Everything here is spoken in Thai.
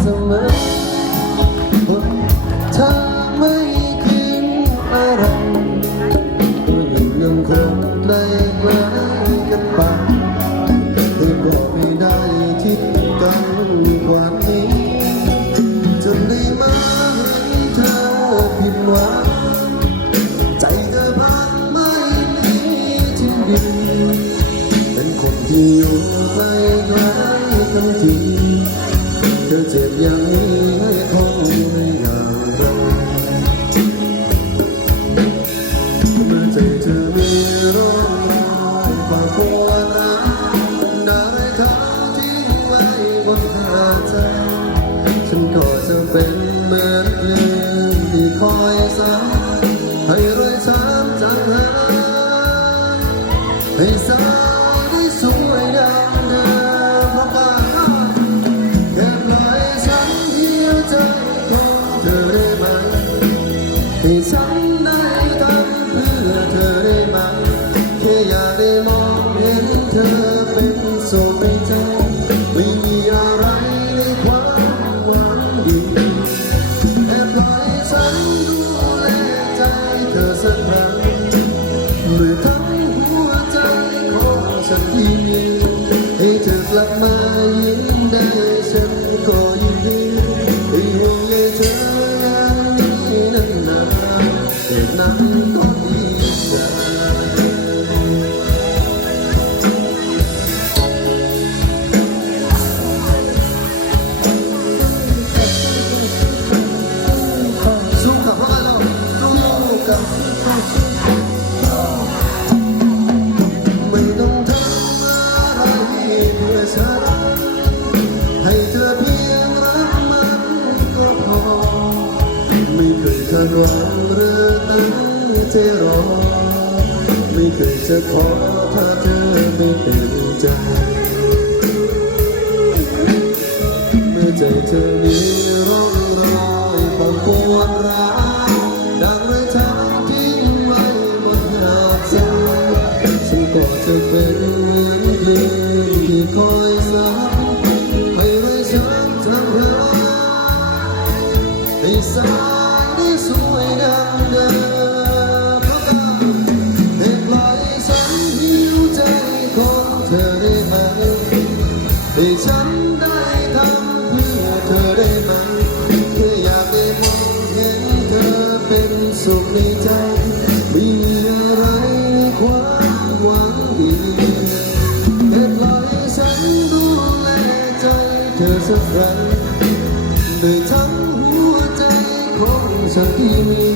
เสมอหนทางไม่คืนอะไรยังคงไกลไกลกันไปได้บอกไม่ได้คิดกันกว่านี้จนได้มาเห็นเธอผิดหวังใจเธอพังไม่มีที่ดีเป็นคนที่อยู่ไกลไกลกันที จ็บอย่างนี้ให้ทนไม่อย่างไรเมื่อใจเธอมีร่องรอยความปวดร้ำได้เท้าทิ้งไว้บนหาใจฉันก็จะเป็นเหมือนเพลงที่คอยซ้ำ ให้ฉันได้ทำเพื่อเธอได้ไหมแค่อยากได้มองเห็นเธอเป็นโสดในใจไม่มีอะไรในความหวังดีแค่ปล่อยฉันดูแลใจเธอสักครั้งเมื่อทั้งหัวใจของฉันที่มีให้เธอกลับมา จรอไม่เคยจะขอถ้าเธอไม่เป็นใจ เมื่อใจเธอมีร่องรอยความปวดร้าวดังเลยทางทิ้งไว้บนหาดทรายฉันก็จะเป็นเหมือนเพลงที่คอยซ้ำ ให้ฉันได้ทำเพื่อเธอได้ไหมแค่อยากได้มองเห็นเธอเป็นสุขในใจไม่มีอะไรในความหวังดีเต่ปล่อยฉันดูแลใจเธอสักครั้งโดยทั้งหัวใจของฉันที่มี